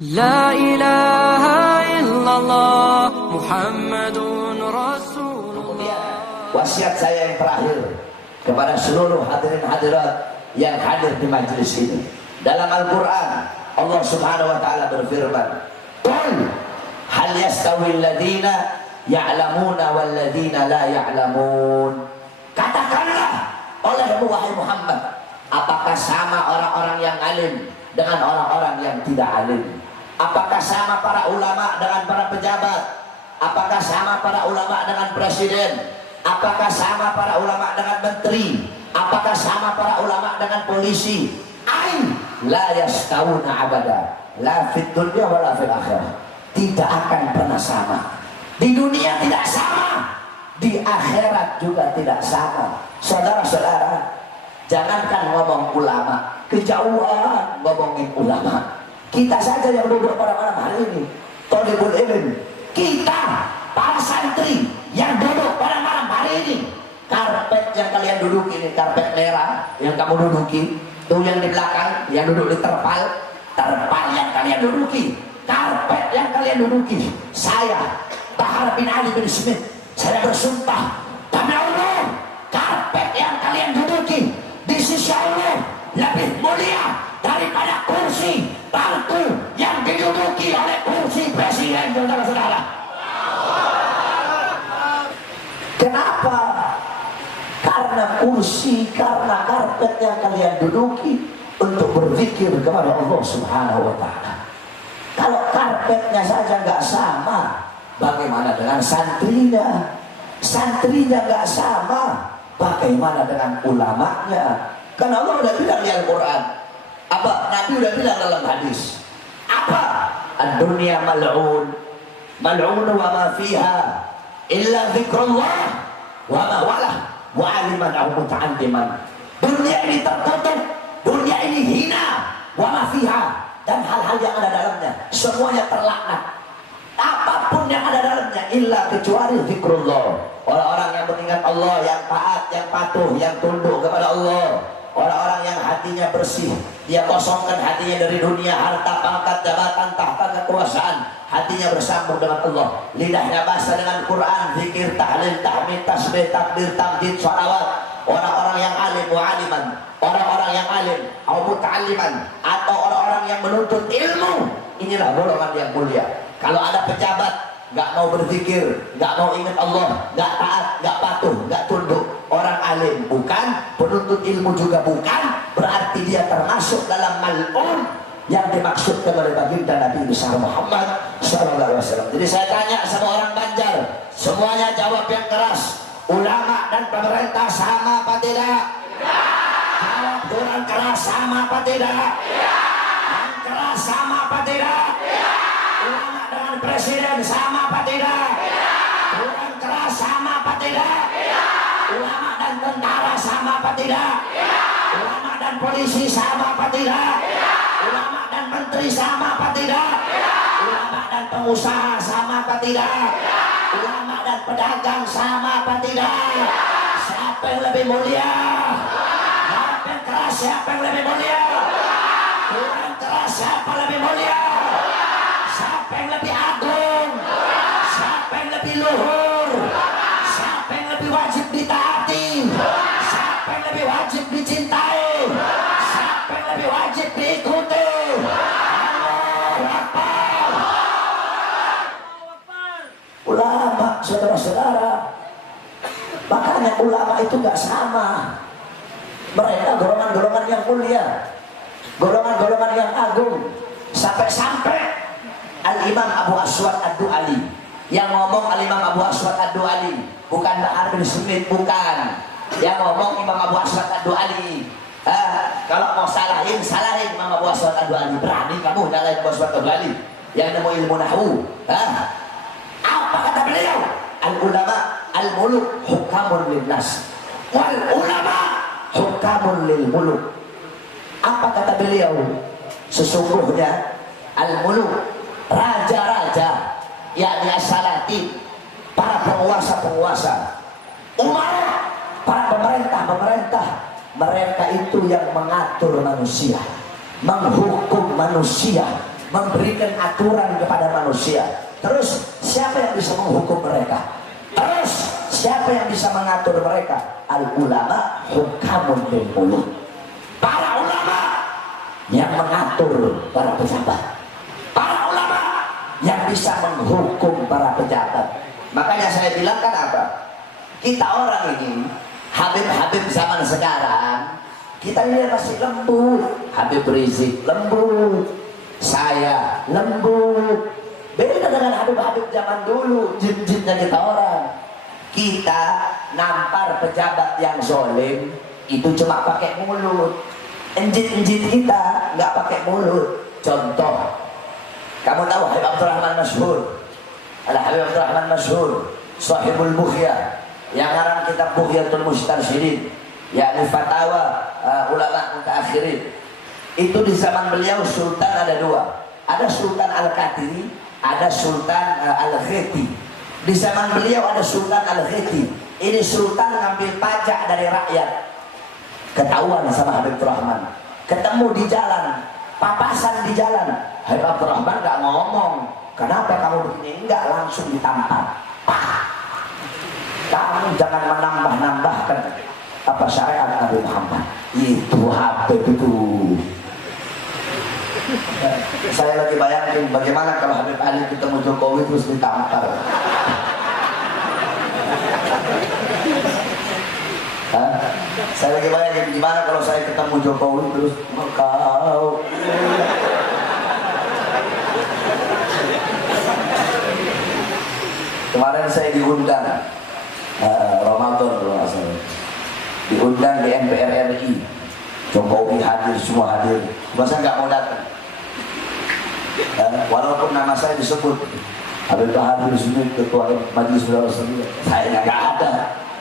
La ilaha illallah Muhammadun Rasulullah. Wasiat saya yang terakhir kepada seluruh hadirin hadirat yang hadir di majelis ini. Dalam Al-Quran Allah subhanahu wa ta'ala berfirman, Qul hal yastawil ladina ya'lamuna wal ladina la ya'lamun. Katakanlah olehmu wahai Muhammad, apakah sama orang-orang yang alim dengan orang-orang yang tidak alim? Apakah sama para ulama dengan para pejabat? Apakah sama para ulama dengan presiden? Apakah sama para ulama dengan menteri? Apakah sama para ulama dengan polisi? Ain la yastawuna abada, la fid dunya wa la fil akhirah. Tidak akan pernah sama. Di dunia tidak sama, di akhirat juga tidak sama. Saudara-saudara, jangankan ngomong ulama, kejauhan ngomongin ulama. Kita saja yang duduk pada malam hari ini, thalibul ilm, kita para santri yang duduk pada malam hari ini, karpet yang kalian duduki ini, karpet merah yang kamu duduki, tuh yang di belakang yang duduk di terpal yang kalian duduki, karpet yang kalian duduki, saya Bahar bin Ali bin Smith, saya bersumpah demi Allah, karpet yang kalian duduki di sisi Allah lebih mulia daripada kursi bangku yang diduduki oleh kursi presiden, saudara-saudara. Kenapa? Karena kursi, karena karpet yang kalian duduki untuk berzikir kepada Allah subhanahu wa ta'ala. Kalau karpetnya saja nggak sama, bagaimana dengan santrinya? Santrinya nggak sama, bagaimana dengan ulamanya? Kan Allah udah bilang di Al-Quran, apa Nabi udah bilang dalam hadis, apa ad-dunya mal'un, mal'un wa ma fiha illa zikrullah wa ma walah wa aliman au muta'alliman. Dunia ini tertutup, dunia ini hina, wa ma fiha, dan hal-hal yang ada dalamnya semuanya terlaknat. Apapun yang ada dalamnya illa kecuali zikrullah. Orang-orang yang mengingat Allah, yang taat, yang patuh, yang tunduk kepada Allah. Orang-orang yang hatinya bersih, dia kosongkan hatinya dari dunia, harta, pangkat, jabatan, tahta, kekuasaan. Hatinya bersambung dengan Allah, lidahnya basah dengan Quran, zikir, tahlil, tahmid, tasbih, takbir, tamjid, sholawat. Orang-orang yang alim, wa'aliman, orang-orang yang alim, au muta'alliman, atau orang-orang yang menuntut ilmu. Inilah golongan yang mulia. Kalau ada pejabat nggak mau berzikir, nggak mau ingat Allah, nggak taat, nggak patuh, nggak tunduk, orang alim bukan, penuntut ilmu juga bukan, berarti dia termasuk dalam mal'un yang dimaksudkan oleh baginda Nabi besar Muhammad SAW. Jadi saya tanya sama orang Banjar, semuanya jawab yang keras, ulama dan pemerintah sama apa tidak? Jawab dengan keras, sama apa tidak? Yang keras sama apa tidak? Ulama dengan presiden sama apa tidak? Kurang keras sama apa tidak? Ulama dan tentara sama apa tidak? Ulama dan polisi sama apa tidak? Ulama dan menteri sama apa tidak? Ulama dan pengusaha sama apa tidak? Ulama dan pedagang sama apa tidak? Siapa yang lebih mulia? Jawab yang keras, siapa yang lebih mulia? Kurang keras, siapa lebih mulia? Siapa yang lebih agung? Siapa yang lebih luhur? Siapa yang lebih wajib ditaati? Siapa yang lebih wajib dicintai? Siapa yang lebih wajib diikuti? Allahu Akbar. Ulama, saudara-saudara, makanya ulama itu gak sama. Mereka golongan-golongan yang mulia, golongan-golongan yang agung. Sampai-sampai Al-Imam Abu Aswad Ad-Du'ali yang ngomong, Al-Imam Abu Aswad Ad-Du'ali bukan Bahar bin Smith, bukan. Yang ngomong Imam Abu Aswad Ad-Du'ali. Kalau mau salahin Imam Abu Aswad Ad-Du'ali. Berani kamu nyalahin Abu Aswad Ad-Du'ali yang nemu ilmu nahwu. Apa kata beliau? Al-ulama al-muluk hukamun lin-nas, wal ulama hukamun lil-muluk. Apa kata beliau? Sesungguhnya al-muluk, raja-raja, yakni as-salatin, para penguasa-penguasa, umara, para pemerintah-pemerintah, mereka itu yang mengatur manusia, menghukum manusia, memberikan aturan kepada manusia. Terus siapa yang bisa menghukum mereka? Terus siapa yang bisa mengatur mereka? Al ulama hukamun bil muluk. Para ulama yang mengatur para pejabat. Para ulama yang bisa menghukum para pejabat. Makanya saya bilang kan apa? Kita orang ini Habib-habib zaman sekarang, kita lihat masih lembut. Habib Rizik lembut, saya lembut. Beda dengan Habib-habib zaman dulu, jin-jinnya kita orang. Kita nampar pejabat yang zolim itu cuma pakai mulut. Enjit-enjit kita nggak pakai mulut. Contoh, kamu tahu Habib Abdurrahman Masyhur? Ada Habib Abdurrahman Masyhur, Sahibul Bukhyah, yang ngarang kitab Bughyatul Mustarsyidin, yakni fatwa ulama mutaakhirin. Itu di zaman beliau sultan ada dua, ada Sultan Al-Qadiri, ada Sultan Al-Ghiti. Di zaman beliau ada Sultan Al-Ghiti. Ini sultan ngambil pajak dari rakyat. Ketahuan sama Habib Abdurrahman, ketemu di jalan, papasan di jalan. Habib Abdurrahman gak ngomong, kenapa kamu begini? Enggak, langsung ditampar. Kamu jangan menambah-nambahkan apa syariat Nabi Muhammad. Itu Habib itu. Saya lagi bayangin bagaimana kalau Habib Ali ketemu Jokowi terus ditampar. Saya lagi bayangin gimana kalau saya ketemu Jokowi terus kau. Kemarin saya diundang Ramadan kalau nggak salah, diundang di MPR RI. Jokowi hadir, semua hadir. Masa nggak mau datang? Walaupun nama saya disebut Habib Bahar di sini, ketua Majelis Ulama, saya nggak ada,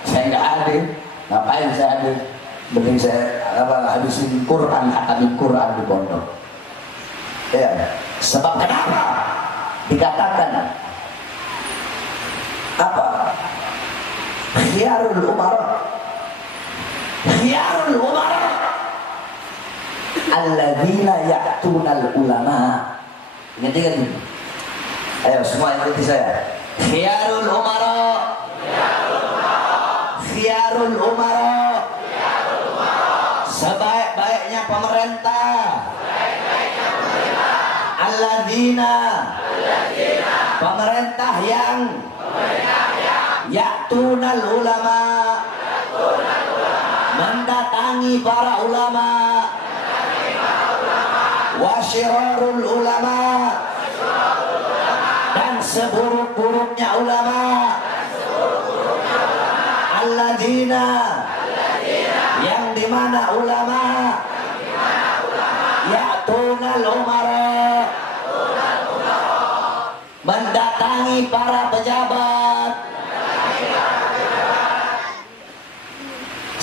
saya nggak hadir. Ngapain saya hadir? Mending saya habisin Quran, hatamin Quran di pondok. Ya, sebab kenapa dikatakan apa? Khiyarul umara, khiyarul umara alladzina ya'tunal ulama. Ingat-ingat ini. Ayo semua ikuti saya. Khiyarul umara, khiyarul umara, sebaik-baiknya pemerintah, alladzina, pemerintah yang ya'tunal ulama, mendatangi para ulama, wasyirarul ulama, dan seburuk-buruknya ulama, alladzina, yang dimana ulama, ya'tunal umara, mendatangi para pejabat.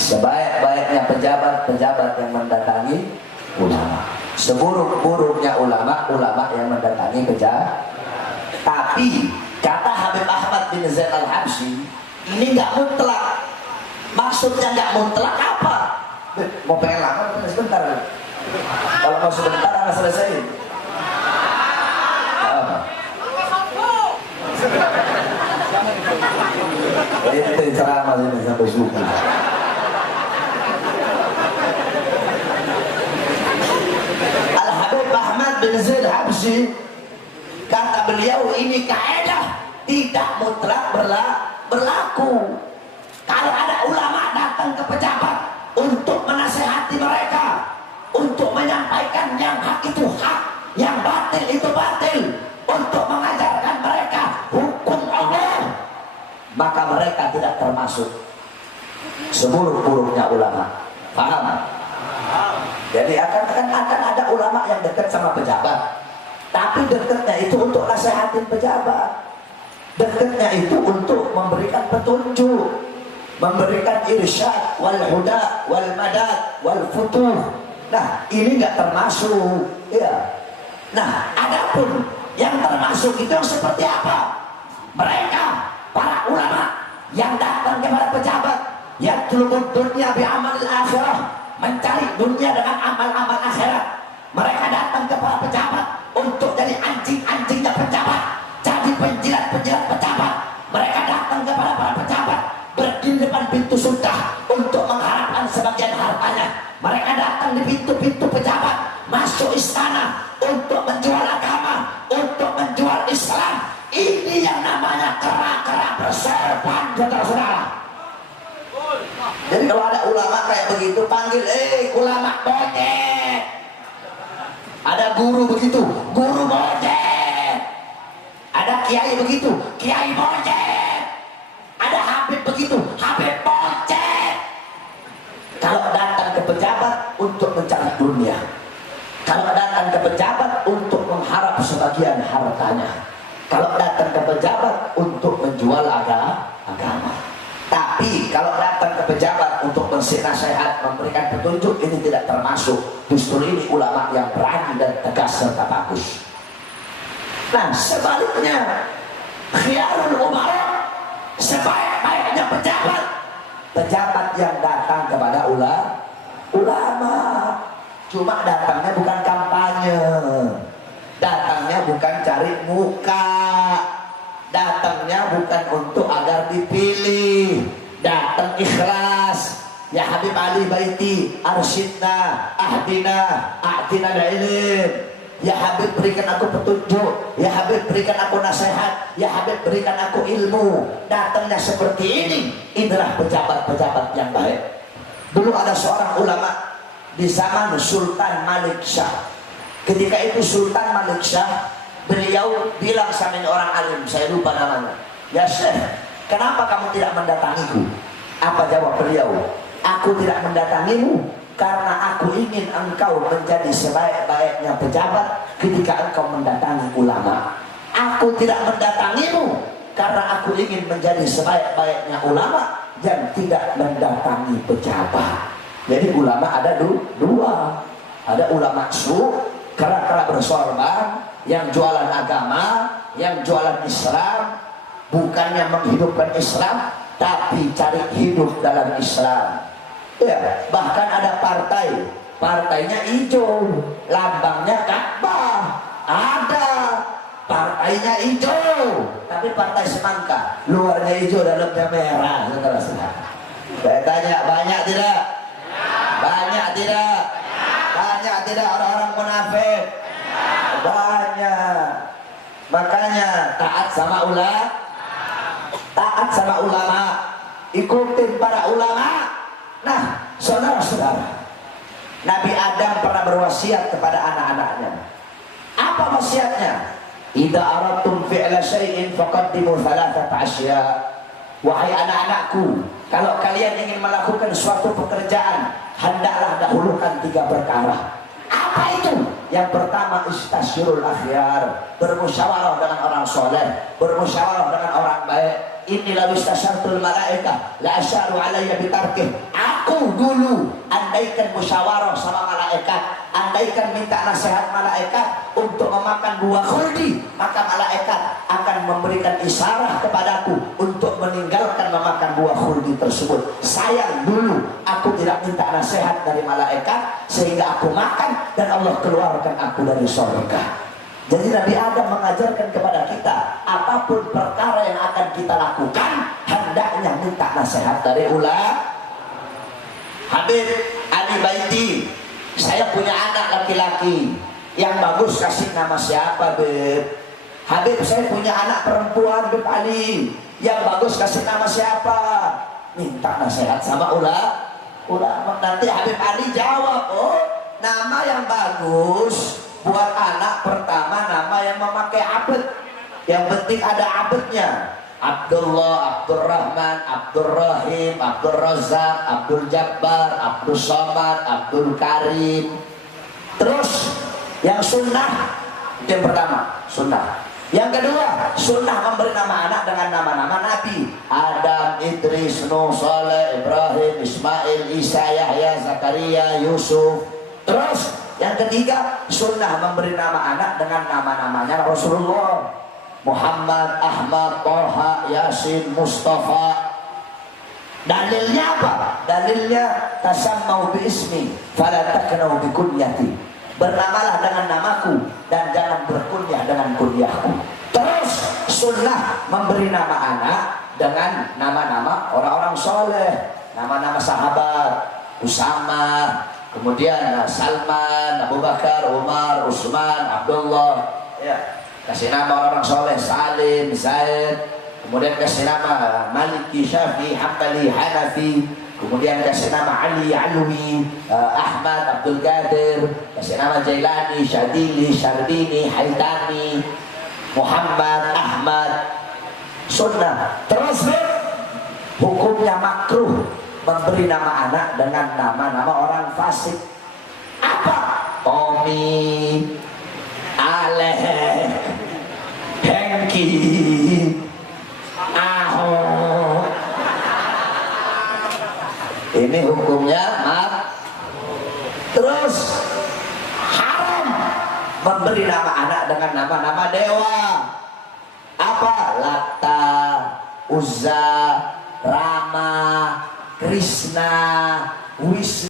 Sebaik-baiknya pejabat-pejabat yang mendatangi ulama, seburuk-buruknya ulama-ulama yang mendatangi pejabat. Tapi kata Habib Ahmad bin Zaid Al-Habsyi, ini nggak mutlak. Maksudnya nggak mutlak apa? Mau pengen lama sebentar. Kalau mau sebentar akan selesai. Itu ceramah ini sampai subuh. Al-Habib Ahmad bin Zaid Habsyi, kata beliau, ini kaidah tidak mutlak berlaku. Kalau ada ulama datang ke pejabat untuk menasehati mereka, untuk menyampaikan yang hak itu hak, yang batil itu batil, untuk mengajarkan mereka hukum Allah, maka mereka tidak termasuk seburuk-buruknya ulama. Paham? Jadi akan ada ulama yang dekat sama pejabat, tapi dekatnya itu untuk nasihatin pejabat, dekatnya itu untuk memberikan petunjuk, memberikan irsyad wal huda wal madad wal futuh. Nah, ini nggak termasuk, ya. Nah, adapun yang termasuk itu yang seperti apa? Mereka para ulama yang datang kepada pejabat, yang tulubud dunia bi amal akhirah, mencari dunia dengan amal-amal akhirat. Mereka datang kepada pejabat untuk jadi anjing-anjingnya pejabat, jadi penjilat-penjilat pejabat. Mereka datang kepada para pejabat, berdiri depan pintu sultan untuk mengharapkan sebagian hartanya. Mereka datang di pintu-pintu pejabat, masuk istana untuk menjual agama, untuk menjual Islam. Ini yang namanya kera-kera bersorban, saudara-saudara. Jadi kalau ada ulama kayak begitu, panggil, ulama bocet. Ada guru begitu, guru bocet. Ada kiai begitu, kiai bocet. Ada habib begitu, habib bocet. Kalau datang ke pejabat untuk mencari dunia, kalau datang ke pejabat untuk mengharap sebagian hartanya, kalau datang ke pejabat untuk menjual agama. Tapi kalau datang ke pejabat untuk bersih nasihat, memberikan petunjuk, ini tidak termasuk. Justru ini ulama yang berani dan tegas serta bagus. Nah, sebaliknya, khiyarul umara, sebaik-baiknya pejabat, pejabat yang datang kepada ulama. Cuma datangnya bukan kampanye, datangnya bukan cari muka, datangnya bukan untuk agar dipilih, datang ikhlas. Ya Habib Ali Baiti, arsyidna, ahdina, a'tina ilm. Ya Habib berikan aku petunjuk, ya Habib berikan aku nasihat, ya Habib berikan aku ilmu. Datangnya seperti ini. Inilah pejabat-pejabat yang baik. Dulu ada seorang ulama di zaman Sultan Malik Shah. Ketika itu Sultan Malik Shah, beliau bilang sama orang alim, saya lupa namanya, ya Syekh, kenapa kamu tidak mendatangiku? Apa jawab beliau? Aku tidak mendatangimu karena aku ingin engkau menjadi sebaik-baiknya pejabat ketika engkau mendatangi ulama. Aku tidak mendatangimu karena aku ingin menjadi sebaik-baiknya ulama yang tidak mendatangi pejabat. Jadi ulama ada dua. Ada ulama su, kera-kera bersorban, yang jualan agama, yang jualan Islam, bukannya menghidupkan Islam, tapi cari hidup dalam Islam. Ya, bahkan ada partainya hijau, lambangnya Ka'bah. Ada partainya hijau, tapi partai semangka, luarnya hijau, dalamnya merah. Saya tanya, banyak tidak? Banyak tidak? Banyak tidak orang-orang munafik? Banyak. Makanya taat sama ulama, ikutin para ulama. Nah, saudara-saudara, Nabi Adam pernah berwasiat kepada anak-anaknya. Apa wasiatnya? Idza aradtum fi'la syai'in faqaddimu thalathata asya. Wahai anak-anakku, kalau kalian ingin melakukan suatu pekerjaan, hendaklah dahulukan 3 perkara. Apa itu? Yang pertama, istasyirul akhyar, bermusyawarah dengan orang soleh, bermusyawarah dengan orang baik. Inilah istasyartul malaikah la asyaru alayya bitarkih. Aku dulu andaikan musyawarah sama malaikat, andaikan minta nasihat malaikat untuk memakan buah khuldi, maka malaikat akan memberikan isyarat kepadaku untuk meninggalkan memakan buah khuldi tersebut. Sayang dulu aku tidak minta nasihat dari malaikat sehingga aku makan dan Allah keluarkan aku dari surga. Jadi Nabi Adam mengajarkan kepada kita, apapun perkara yang akan kita lakukan, hendaknya minta nasihat dari ulama. Habib Ali Baiti, saya punya anak laki-laki, yang bagus kasih nama siapa, Beb? Habib, saya punya anak perempuan, Beb Ali, yang bagus kasih nama siapa? Minta nasihat sama ulama. Nanti Habib Ali jawab, oh, nama yang bagus buat anak pertama, nama yang memakai abad. Yang penting ada abadnya. Abdullah, Abdurrahman, Abdurrahim, Abdul Razak, Abdul Jabbar, Abdul Somad, Abdul Karim. Terus yang sunnah, yang pertama sunnah. Yang kedua, sunnah memberi nama anak dengan nama-nama Nabi. Adam, Idris, Nuh, Saleh, Ibrahim, Ismail, Isa, Yahya, Zakaria, Yusuf. Terus yang ketiga, sunnah memberi nama anak dengan nama-namanya Rasulullah. Muhammad, Ahmad, Tolha, Yasin, Mustafa. Dalilnya apa? Dalilnya tasammau bi ismi fala taknau bi kunyati. Bernamalah dengan namaku dan jangan berkunyah dengan kunyahku. Terus sunnah memberi nama anak dengan nama-nama orang-orang soleh, nama-nama sahabat, Usama, kemudian Salman, Abu Bakar, Umar, Utsman, Abdullah, ya. Kasih nama orang-orang soleh, Salim, Zaid, kemudian kasih nama Maliki, Syafi'i, Hambali, Hanafi, kemudian kasih nama Ali, Alwi, Ahmad, Abdul Qadir, kasih nama Jailani, Syadili, Syarbini, Haitami, Muhammad, Ahmad. Sunnah. Terus hukumnya makruh memberi nama anak dengan nama-nama orang fasik. Apa? Tommy, Alek, Hengki, Ahok. Ini hukumnya terus haram memberi nama anak dengan nama-nama dewa. Apa? Lata, Uzza, Rama, Krishna, Wisnu.